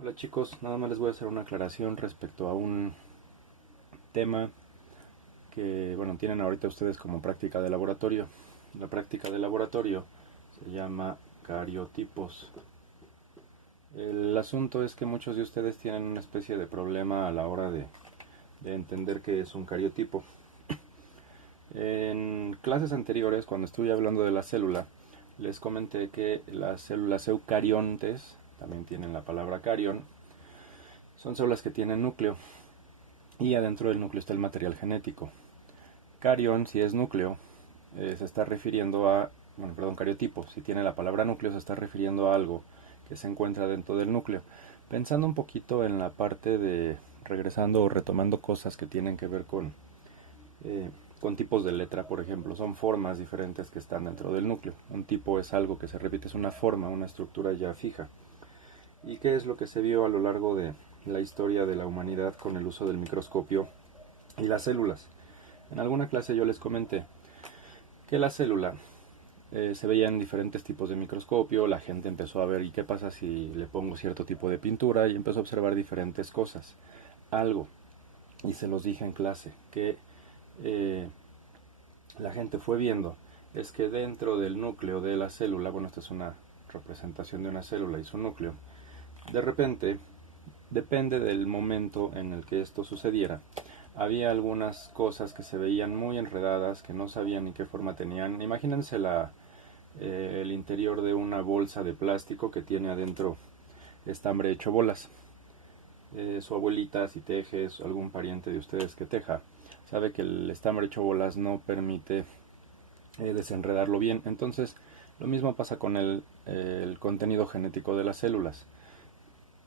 Hola chicos, nada más les voy a hacer una aclaración respecto a un tema que, bueno, tienen ahorita ustedes como práctica de laboratorio. La práctica de laboratorio se llama cariotipos. El asunto es que muchos de ustedes tienen una especie de problema a la hora de entender qué es un cariotipo. En clases anteriores, cuando estuve hablando de la célula, les comenté que las células eucariontes, también tienen la palabra carión, son células que tienen núcleo y adentro del núcleo está el material genético. Carión, si es núcleo, se está refiriendo a, bueno, perdón, cariotipo, si tiene la palabra núcleo se está refiriendo a algo que se encuentra dentro del núcleo. Pensando un poquito en la parte de, regresando o retomando cosas que tienen que ver eh, con tipos de letra, por ejemplo, son formas diferentes que están dentro del núcleo. Un tipo es algo que se repite, es una forma, una estructura ya fija. ¿Y qué es lo que se vio a lo largo de la historia de la humanidad con el uso del microscopio y las células? En alguna clase yo les comenté que la célula se veía en diferentes tipos de microscopio, la gente empezó a ver y qué pasa si le pongo cierto tipo de pintura y empezó a observar diferentes cosas. Algo, y se los dije en clase, que eh, la gente fue viendo es que dentro del núcleo de la célula, bueno, esta es una representación de una célula y su núcleo, de repente, depende del momento en el que esto sucediera, había algunas cosas que se veían muy enredadas, que no sabían ni qué forma tenían. Imagínense el interior de una bolsa de plástico que tiene adentro estambre hecho bolas. Su abuelita, si teje, algún pariente de ustedes que teja, sabe que el estambre hecho bolas no permite desenredarlo bien. Entonces, lo mismo pasa con el contenido genético de las células.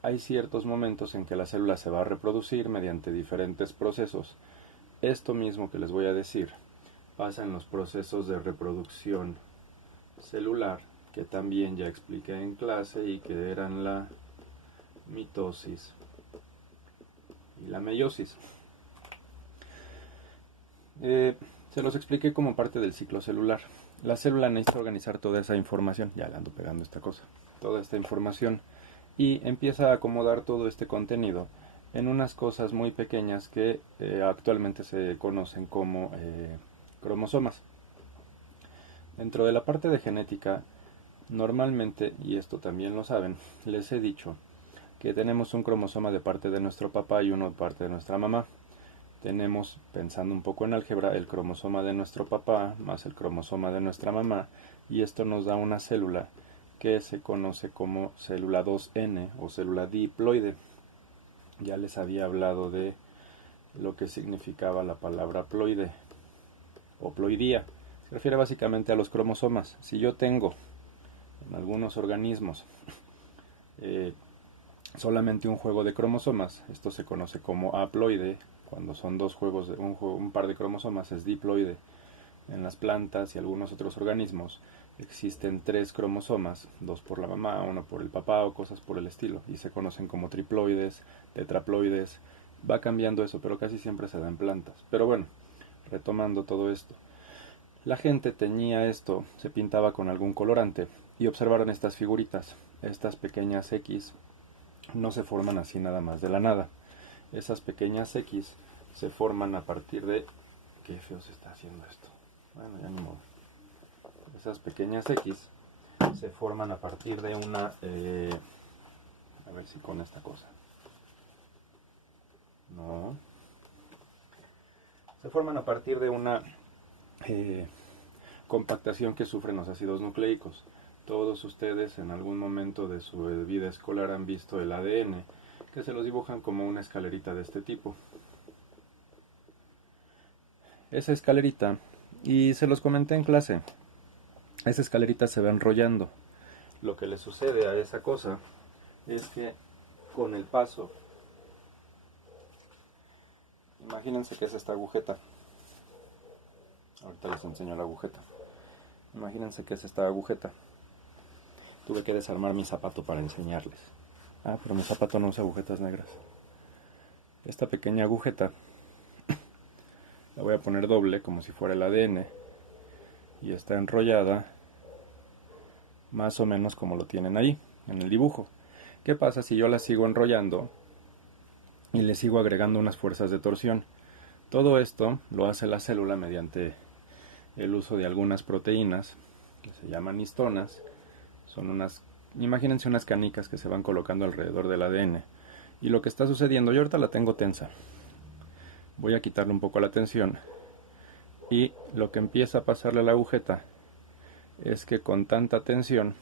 Hay ciertos momentos en que la célula se va a reproducir mediante diferentes procesos. Esto mismo que les voy a decir pasa en los procesos de reproducción celular, que también ya expliqué en clase y que eran la mitosis y la meiosis. Se los expliqué como parte del ciclo celular. La célula necesita organizar toda esa información, ya le ando pegando esta cosa, toda esta información, y empieza a acomodar todo este contenido en unas cosas muy pequeñas que actualmente se conocen como cromosomas. Dentro de la parte de genética, normalmente, y esto también lo saben, les he dicho que tenemos un cromosoma de parte de nuestro papá y uno de parte de nuestra mamá. Tenemos, pensando un poco en álgebra, el cromosoma de nuestro papá más el cromosoma de nuestra mamá, y esto nos da una célula que se conoce como célula 2N o célula diploide. Ya les había hablado de lo que significaba la palabra ploide o ploidía. Se refiere básicamente a los cromosomas. Si yo tengo en algunos organismos eh, solamente un juego de cromosomas, esto se conoce como haploide. Cuando son dos juegos de un par de cromosomas es diploide. En las plantas y algunos otros organismos existen tres cromosomas, dos por la mamá, uno por el papá o cosas por el estilo, y se conocen como triploides, tetraploides. Va cambiando eso, pero casi siempre se da en plantas. Pero bueno, retomando todo esto, la gente teñía esto, se pintaba con algún colorante y observaron estas figuritas, estas pequeñas X no se forman así nada más de la nada. Esas pequeñas X se forman a partir de... Qué feo se está haciendo esto. Bueno, ya ni modo. Esas pequeñas X se forman a partir de una... a ver si con esta cosa. No. Se forman a partir de una eh, compactación que sufren los ácidos nucleicos. Todos ustedes en algún momento de su vida escolar han visto el ADN, que se los dibujan como una escalerita de este tipo. Esa escalerita, y se los comenté en clase, esa escalerita se va enrollando. Lo que le sucede a esa cosa es que con el paso, imagínense que es esta agujeta. Ahorita les enseño la agujeta. Imagínense que es esta agujeta. Tuve que desarmar mi zapato para enseñarles. Ah, pero mi zapato no usa agujetas negras. Esta pequeña agujeta la voy a poner doble como si fuera el ADN y está enrollada más o menos como lo tienen ahí en el dibujo. ¿Qué pasa si yo la sigo enrollando y le sigo agregando unas fuerzas de torsión? Todo esto lo hace la célula mediante el uso de algunas proteínas que se llaman histonas. Son imagínense unas canicas que se van colocando alrededor del ADN. Y lo que está sucediendo, yo ahorita la tengo tensa. Voy a quitarle un poco la tensión. Y lo que empieza a pasarle a la agujeta es que con tanta tensión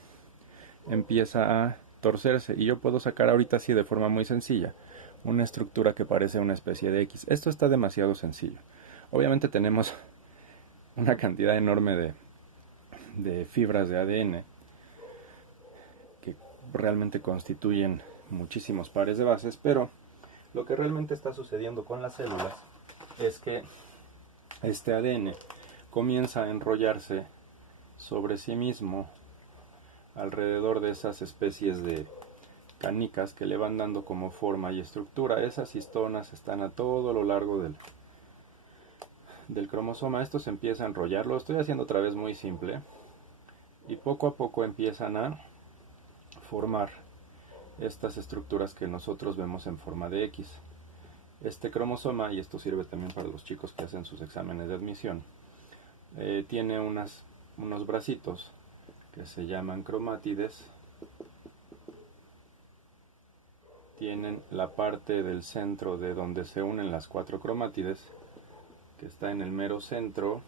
empieza a torcerse. Y yo puedo sacar ahorita así de forma muy sencilla una estructura que parece una especie de X. Esto está demasiado sencillo. Obviamente tenemos una cantidad enorme de fibras de ADN que realmente constituyen muchísimos pares de bases, pero lo que realmente está sucediendo con las células es que este ADN comienza a enrollarse sobre sí mismo alrededor de esas especies de canicas que le van dando como forma y estructura. Esas histonas están a todo lo largo del cromosoma. Esto se empieza a enrollar. Lo estoy haciendo otra vez muy simple. Y poco a poco empiezan a formar estas estructuras que nosotros vemos en forma de X. Este cromosoma, y esto sirve también para los chicos que hacen sus exámenes de admisión, tiene unos bracitos que se llaman cromátides. Tienen la parte del centro de donde se unen las 4 cromátides, que está en el mero centro,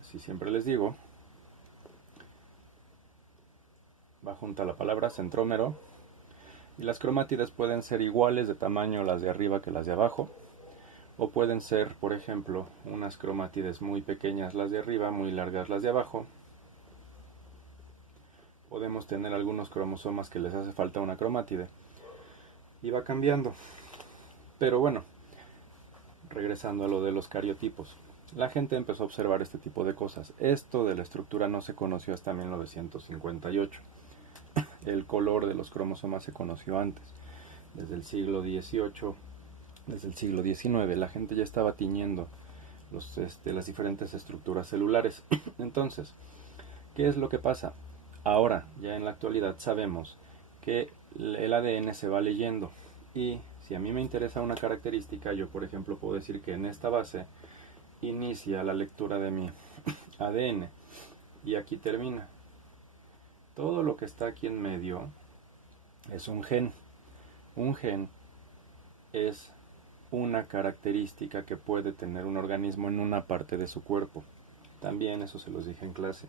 así siempre les digo. Va junto a la palabra centrómero. Y las cromátides pueden ser iguales de tamaño las de arriba que las de abajo. O pueden ser, por ejemplo, unas cromátides muy pequeñas las de arriba, muy largas las de abajo. Podemos tener algunos cromosomas que les hace falta una cromátide. Y va cambiando. Pero bueno, regresando a lo de los cariotipos. La gente empezó a observar este tipo de cosas. Esto de la estructura no se conoció hasta 1958. El color de los cromosomas se conoció antes. Desde el siglo XVIII, desde el siglo XIX, la gente ya estaba tiñendo las diferentes estructuras celulares. Entonces, ¿qué es lo que pasa? Ahora, ya en la actualidad, sabemos que el ADN se va leyendo. Y si a mí me interesa una característica, yo por ejemplo puedo decir que en esta base inicia la lectura de mi ADN y aquí termina. Todo lo que está aquí en medio es un gen. Un gen es una característica que puede tener un organismo en una parte de su cuerpo. También eso se los dije en clase.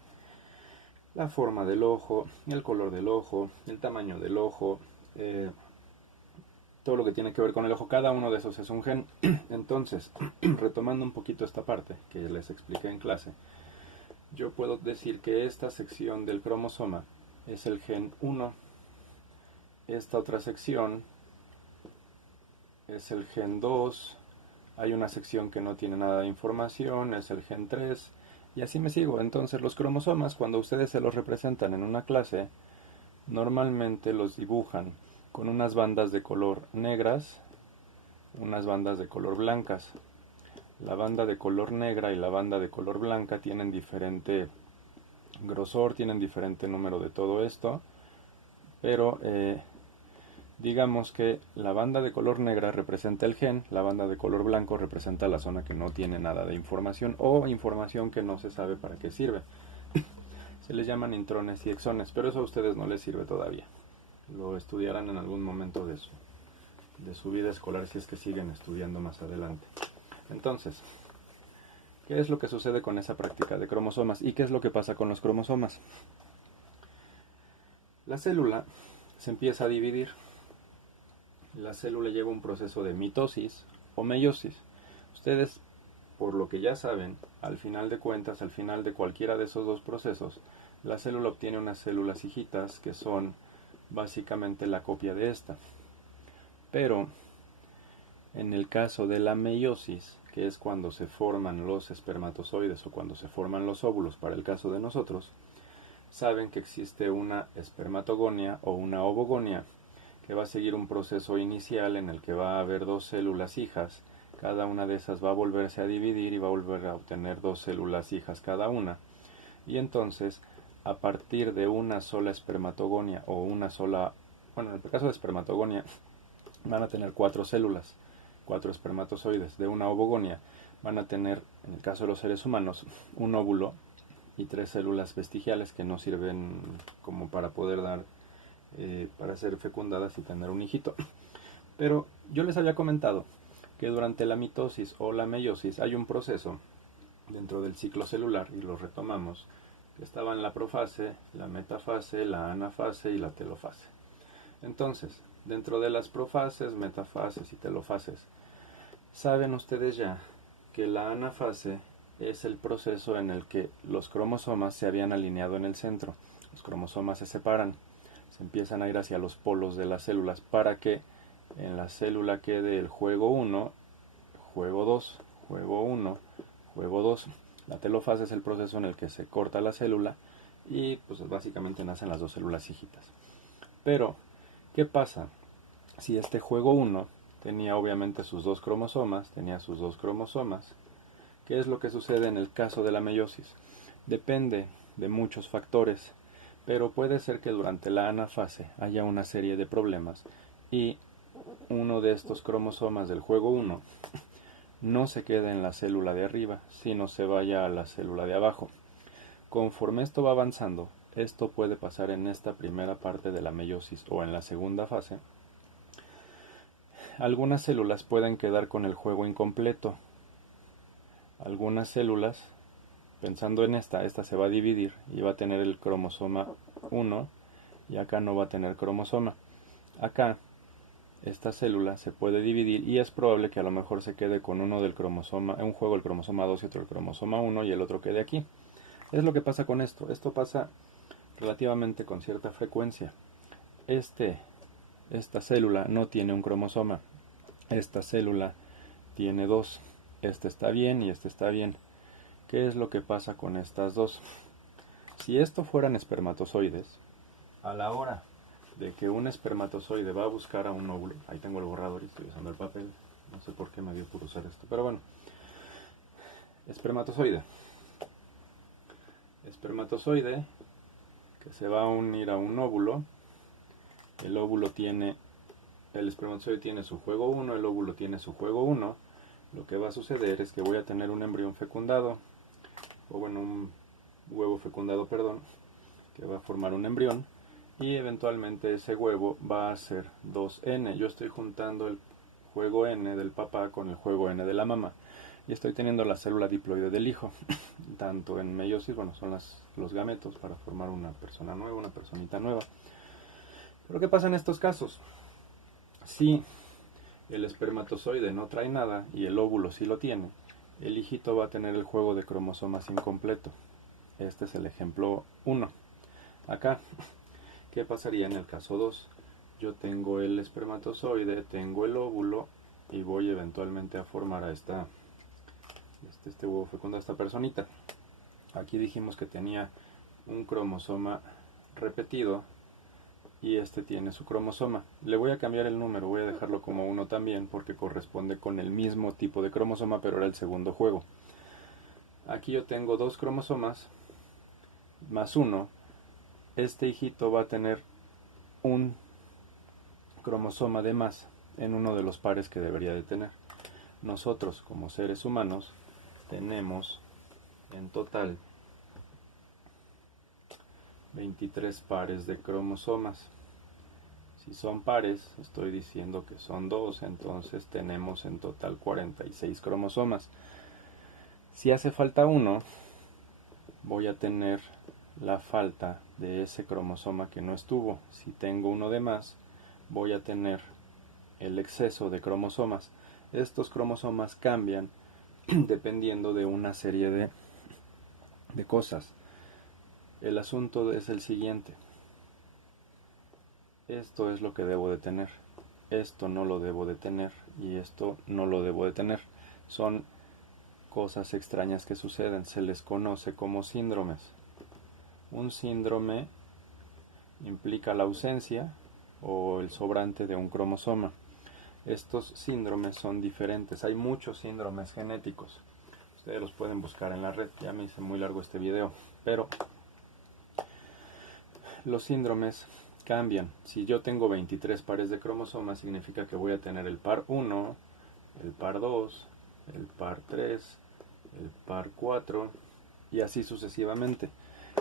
La forma del ojo, el color del ojo, el tamaño del ojo, todo lo que tiene que ver con el ojo, cada uno de esos es un gen. Entonces, retomando un poquito esta parte que les expliqué en clase, yo puedo decir que esta sección del cromosoma es el gen 1, esta otra sección es el gen 2, hay una sección que no tiene nada de información, es el gen 3, y así me sigo. Entonces los cromosomas, cuando ustedes se los representan en una clase, normalmente los dibujan con unas bandas de color negras, unas bandas de color blancas. La banda de color negra y la banda de color blanca tienen diferente grosor, tienen diferente número de todo esto, pero digamos que la banda de color negra representa el gen, la banda de color blanco representa la zona que no tiene nada de información o información que no se sabe para qué sirve. Se les llaman intrones y exones, pero eso a ustedes no les sirve todavía. Lo estudiarán en algún momento de su vida escolar si es que siguen estudiando más adelante. Entonces, ¿qué es lo que sucede con esa práctica de cromosomas? ¿Y qué es lo que pasa con los cromosomas? La célula se empieza a dividir. La célula lleva un proceso de mitosis o meiosis. Ustedes, por lo que ya saben, al final de cuentas, al final de cualquiera de esos dos procesos, la célula obtiene unas células hijitas que son básicamente la copia de esta. Pero en el caso de la meiosis, que es cuando se forman los espermatozoides o cuando se forman los óvulos, para el caso de nosotros, saben que existe una espermatogonia o una ovogonia que va a seguir un proceso inicial en el que va a haber dos células hijas. Cada una de esas va a volverse a dividir y va a volver a obtener dos células hijas cada una. Y entonces, a partir de una sola espermatogonia o una sola bueno, en el caso de espermatogonia, van a tener 4 células, 4 espermatozoides. De una ovogonia van a tener, en el caso de los seres humanos, un óvulo y 3 células vestigiales que no sirven como para poder dar, para ser fecundadas y tener un hijito. Pero yo les había comentado que durante la mitosis o la meiosis hay un proceso dentro del ciclo celular, y lo retomamos, que estaban la profase, la metafase, la anafase y la telofase. Entonces, dentro de las profases, metafases y telofases, saben ustedes ya que la anafase es el proceso en el que los cromosomas se habían alineado en el centro. Los cromosomas se separan, se empiezan a ir hacia los polos de las células para que en la célula quede el juego 1, juego 2, juego 1, juego 2. La telofase es el proceso en el que se corta la célula y pues básicamente nacen las 2 células hijitas. Pero, ¿qué pasa? Si este juego 1 tenía obviamente sus 2 cromosomas, ¿qué es lo que sucede en el caso de la meiosis? Depende de muchos factores, pero puede ser que durante la anafase haya una serie de problemas y uno de estos cromosomas del juego 1 no se quede en la célula de arriba, sino se vaya a la célula de abajo. Conforme esto va avanzando, esto puede pasar en esta primera parte de la meiosis o en la segunda fase. Algunas células pueden quedar con el juego incompleto. Algunas células, pensando en esta se va a dividir y va a tener el cromosoma 1 y acá no va a tener cromosoma. Acá esta célula se puede dividir y es probable que a lo mejor se quede con uno del cromosoma, un juego el cromosoma 2 y otro el cromosoma 1 y el otro quede aquí. Es lo que pasa con esto. Esto pasa relativamente con cierta frecuencia. Esta célula no tiene un cromosoma. Esta célula tiene 2. Este está bien y este está bien. ¿Qué es lo que pasa con estas dos? Si esto fueran espermatozoides, a la hora de que un espermatozoide va a buscar a un óvulo, ahí tengo el borrador y estoy usando el papel, no sé por qué me dio por usar esto, pero bueno, espermatozoide que se va a unir a un óvulo, el espermatozoide tiene su juego 1, el óvulo tiene su juego 1, lo que va a suceder es que voy a tener un embrión fecundado, o bueno, un huevo fecundado, perdón, que va a formar un embrión, y eventualmente ese huevo va a ser 2N. Yo estoy juntando el juego N del papá con el juego N de la mamá y estoy teniendo la célula diploide del hijo. Tanto en meiosis, bueno, son los gametos para formar una persona nueva, una personita nueva. Pero ¿qué pasa en estos casos? Si el espermatozoide no trae nada y el óvulo sí lo tiene, el hijito va a tener el juego de cromosomas incompleto. Este es el ejemplo 1. Acá, ¿qué pasaría en el caso 2? Yo tengo el espermatozoide, tengo el óvulo y voy eventualmente a formar a este huevo fecundo, a esta personita. Aquí dijimos que tenía un cromosoma repetido y este tiene su cromosoma. Le voy a cambiar el número, voy a dejarlo como 1 también porque corresponde con el mismo tipo de cromosoma, pero era el segundo juego. Aquí yo tengo 2 cromosomas más 1. Este hijito va a tener un cromosoma de más en uno de los pares que debería de tener. Nosotros como seres humanos tenemos en total 23 pares de cromosomas. Si son pares, estoy diciendo que son 2, entonces tenemos en total 46 cromosomas. Si hace falta uno, voy a tener la falta de ese cromosoma que no estuvo. Si tengo uno de más, voy a tener el exceso de cromosomas. Estos cromosomas cambian dependiendo de una serie de cosas. El asunto es el siguiente. Esto es lo que debo de tener. Esto no lo debo de tener y esto no lo debo de tener. Son cosas extrañas que suceden. Se les conoce como síndromes. Un síndrome implica la ausencia o el sobrante de un cromosoma. Estos síndromes son diferentes. Hay muchos síndromes genéticos. Ustedes los pueden buscar en la red. Ya me hice muy largo este video. Pero los síndromes cambian. Si yo tengo 23 pares de cromosomas, significa que voy a tener el par 1, el par 2, el par 3, el par 4 y así sucesivamente.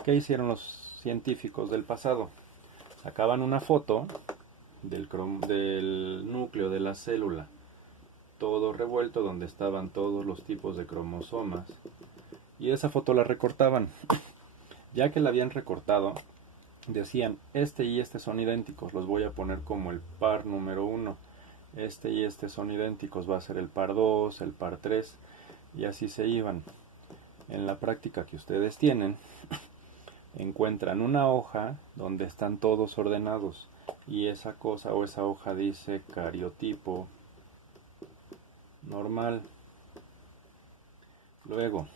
¿Qué hicieron los científicos del pasado? Sacaban una foto del núcleo de la célula, todo revuelto, donde estaban todos los tipos de cromosomas, y esa foto la recortaban. Ya que la habían recortado, decían, este y este son idénticos, los voy a poner como el par número 1, este y este son idénticos, va a ser el par 2, el par 3, y así se iban. En la práctica que ustedes tienen, encuentran una hoja donde están todos ordenados, y esa cosa o esa hoja dice cariotipo normal. Luego,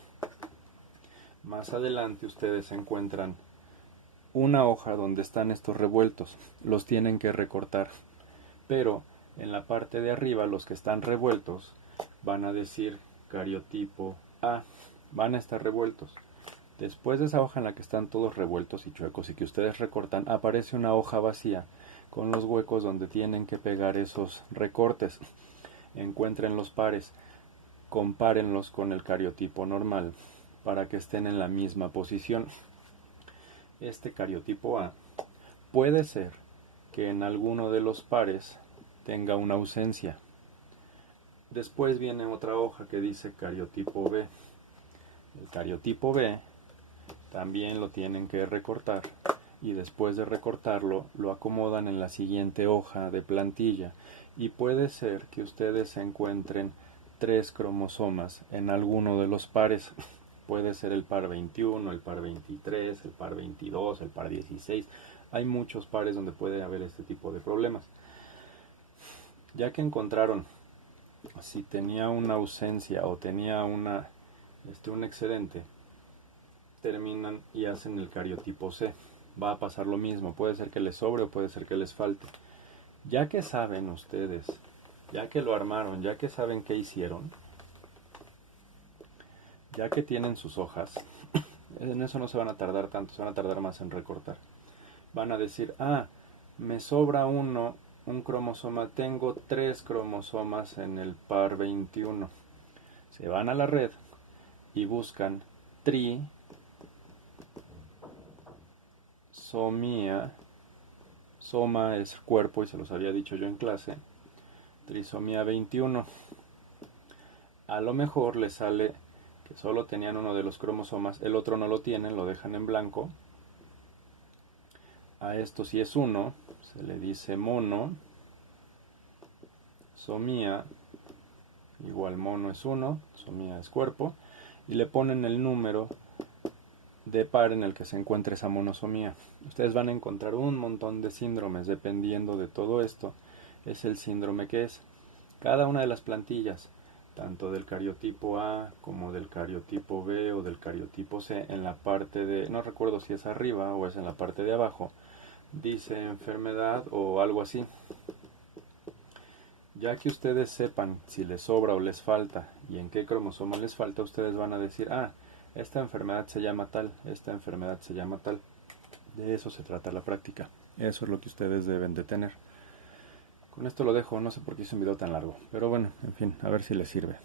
más adelante ustedes encuentran una hoja donde están estos revueltos, los tienen que recortar, pero en la parte de arriba los que están revueltos van a decir cariotipo A, van a estar revueltos. Después de esa hoja en la que están todos revueltos y chuecos y que ustedes recortan, aparece una hoja vacía con los huecos donde tienen que pegar esos recortes. Encuentren los pares, compárenlos con el cariotipo normal para que estén en la misma posición. Este cariotipo A puede ser que en alguno de los pares tenga una ausencia. Después viene otra hoja que dice cariotipo B. El cariotipo B también lo tienen que recortar y después de recortarlo lo acomodan en la siguiente hoja de plantilla, y puede ser que ustedes encuentren 3 cromosomas en alguno de los pares. Puede ser el par 21, el par 23, el par 22, el par 16. Hay muchos pares donde puede haber este tipo de problemas. Ya que encontraron si tenía una ausencia o tenía un excedente, terminan y hacen el cariotipo C. Va a pasar lo mismo, puede ser que les sobre o puede ser que les falte. Ya que saben ustedes, ya que lo armaron, ya que saben qué hicieron, ya que tienen sus hojas, en eso no se van a tardar tanto, se van a tardar más en recortar. Van a decir, me sobra un cromosoma, tengo 3 cromosomas en el par 21. Se van a la red y buscan trisomía, soma es cuerpo y se los había dicho yo en clase, trisomía 21. A lo mejor les sale que solo tenían uno de los cromosomas, el otro no lo tienen, lo dejan en blanco. A esto si es 1, se le dice mono, somía, igual mono es 1, somía es cuerpo, y le ponen el número de par en el que se encuentra esa monosomía. Ustedes van a encontrar un montón de síndromes dependiendo de todo esto. Es el síndrome que es. Cada una de las plantillas, tanto del cariotipo A como del cariotipo B o del cariotipo C, en la parte de, no recuerdo si es arriba o es en la parte de abajo, dice enfermedad o algo así. Ya que ustedes sepan si les sobra o les falta y en qué cromosoma les falta, ustedes van a decir, esta enfermedad se llama tal, esta enfermedad se llama tal. De eso se trata la práctica. Eso es lo que ustedes deben de tener. Con esto lo dejo, no sé por qué hice un video tan largo, pero bueno, en fin, a ver si les sirve.